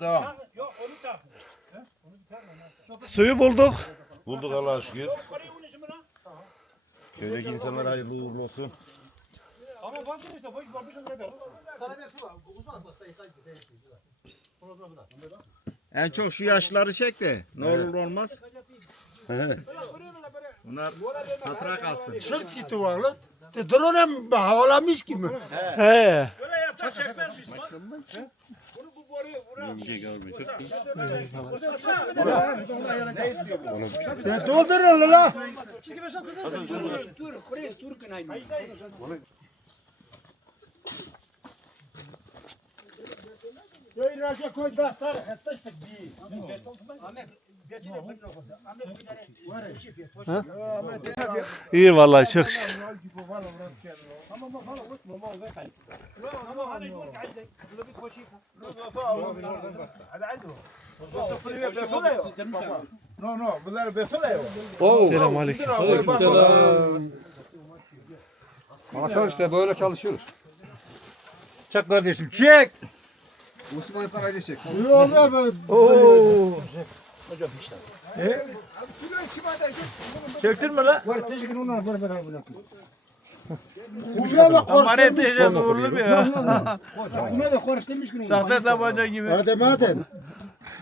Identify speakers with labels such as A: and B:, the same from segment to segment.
A: Devam.
B: Yok onu tak.
C: Suyu bulduk.
A: Bulduk Allah'a şükür. Köydeki insanlar hayırlı uğurlu olsun.
D: Ama işte boş ne.
C: En çok şu yaşları çek de. Ne olur olmaz.
A: He.
C: Bunlar hatıra kalsın.
E: Sırt gitti var lan. Drone havalamış gibi.
C: He.
B: Böyle yapsak çekmez misin lan? Bunu bu boruyu vurar.
E: De doldurun la. Yayın aşağı koy bastar. Hatta bir.
C: İyi vallahi çok şükür.
E: Selam
C: aleyküm.
D: Selam. Arkadaşlar işte böyle çalışıyoruz.
E: Çek kardeşim çek.
D: Osman Karay'ı çek.
E: Yok abi. Oo. Çektirme la. Var teşekkür ona ver ver bunu. Kuşla bak
F: Aman eteceğiz uğurlu mu ya?
E: Buna da karıştırmış ki.
F: Sahte tabanca gibi.
D: Hadi madem.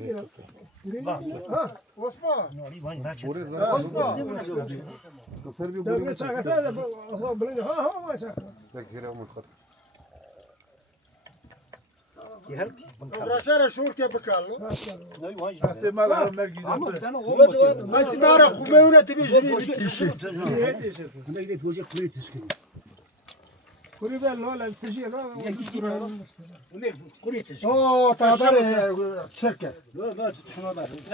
E: mesafe. Osman. Devlet çakasaydı. Allah bilir. Ha ha maşallah. Uğraşara şurke bakalım. Nasıl bari kumevne tibi jüri bitti işi. Kuri ben lola tişi la. Oo tadar şirke. Ma bir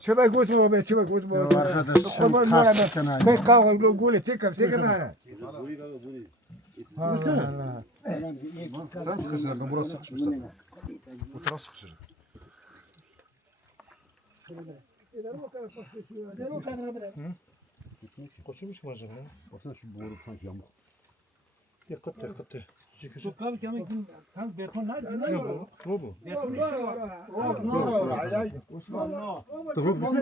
E: Çabuk götürme be, çabuk götürme. Arkadaşım tasdikten abi. Ben kavga gole tekrar tekrar ara.
D: Sen sıkışır. Ben burası sıkışmış zaten. Bu taraf sıkışır.
E: Koşulmuş mu acaba?
D: Baksana şu boru sanki yamuk.
E: Dikkat dikkat. Kav kemen kim? Tam bekon nerede? Ne bu? Bu bu. Bekon işi var. Ay ay. Osman no. Dur bu ne?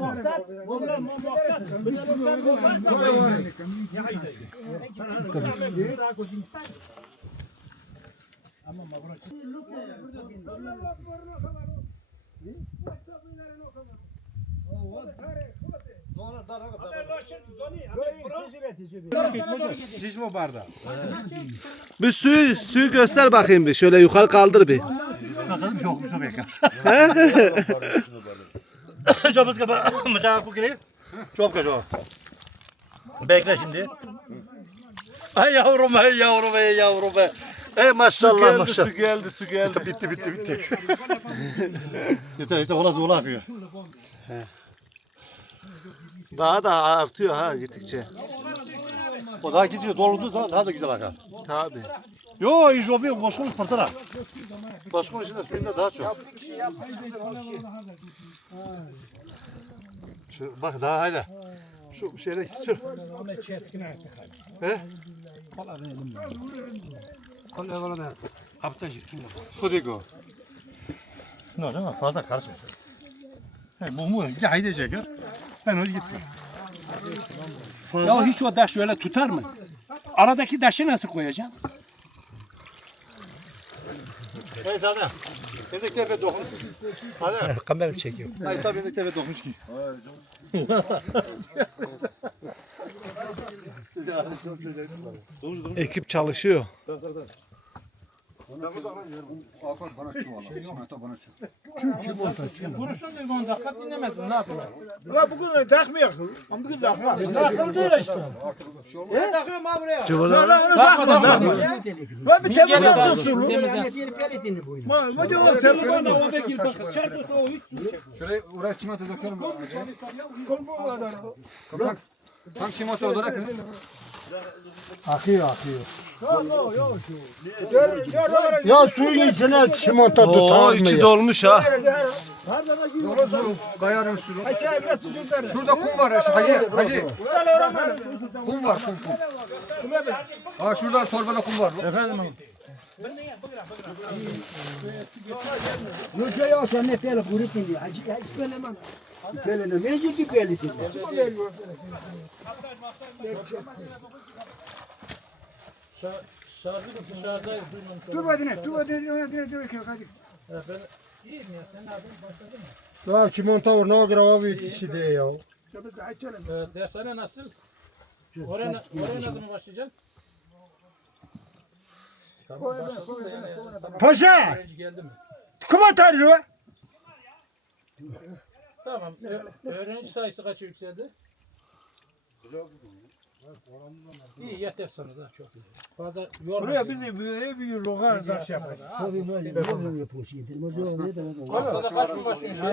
C: Bir suyu, suyu göster bakayım bir. Şöyle yukarı kaldır bir.
D: Bakalım yok mu beka?
A: Çabuk kapa. Mıcak bu kili. Çok kötü o. Bekle şimdi. Ay yavrum ay yavrum ay yavrum be. Ey maşallah maşallah.
D: Su geldi, su geldi. Bitti, bitti, bitti. yeter, yeter. Ona zola
C: Daha da artıyor ha gittikçe.
D: O daha gidiyor, dolduğu zaman daha da güzel akar.
C: Tabii.
D: Yo, iş oluyor, boş konuş pırtına. Boş konuş içinde suyunda daha çok. Şu, bak daha hala. Şu şeyle sür. He? Kodigo.
A: Ne olacak? Fazla karışma. He, bu mu? Ya gidecek ya. Ben öyle gitmiyorum.
F: Ya hiç o taş öyle tutar mı? Aradaki taşı nasıl koyacaksın?
A: Hey zaten. Bendeki tepe dokun. Hadi.
F: Kamera çekiyor.
A: Hayır tabii bendeki tepe dokmuş ki.
G: Ekip çalışıyor.
F: Vuruşun bir 10 dakika dinlemedin ne yapayım?
C: La bugün takmıyor. Ama bugün takmıyor. Takım değil işte. Ne takıyorum abi buraya?
G: Cıvılar.
C: La takma takma. La bir temiz nasıl sulu?
F: Temizlensin.
C: Ma ma diyor sen
F: Sen de o bekir bakın. Çarpısı o hiç su çekiyor.
B: Şuraya oraya çimento dökelim.
C: kol bu kadar.
B: Tam, çimento olarak.
D: Akıyor akıyor. Ya suyun içine çimento
G: Oo
D: tutar mı
G: içi
D: ya?
G: dolmuş ha.
C: Biraz tutar.
B: Şurada kum var. Hacı, hacı.
C: Öğrenmedim.
B: Kum var, kum kum. Ha şurada torbada kum var.
E: Yok ya ya sen ne indi. Hacı hiç pelemem. Pele ne mecid ki pele ki.
F: Dışarıdaydı duymamış.
B: Dur vadine, dur vadine, dur vadine, dur vadine. Hadi.
F: İyiyim ya sen ne yapıyorsun başladın mı?
D: Ya çimento oraya grava bitişi de ya.
F: Ee, dershane nasıl? Oraya, oraya ne zaman başlayacaksın? Tamam başladın da yani. Tamam.
C: Paşa. Kim atarıyor?
F: Tamam. Ö- öğrenci sayısı kaça yükseldi? İyi yeter sana da çok iyi. Fazla yorma.
C: Buraya bizi bir bir lokal taş yapar.
E: Tabii böyle böyle yapıyor şimdi. Mecbur ne demek?
F: Haftada kaç gün başlıyorsun?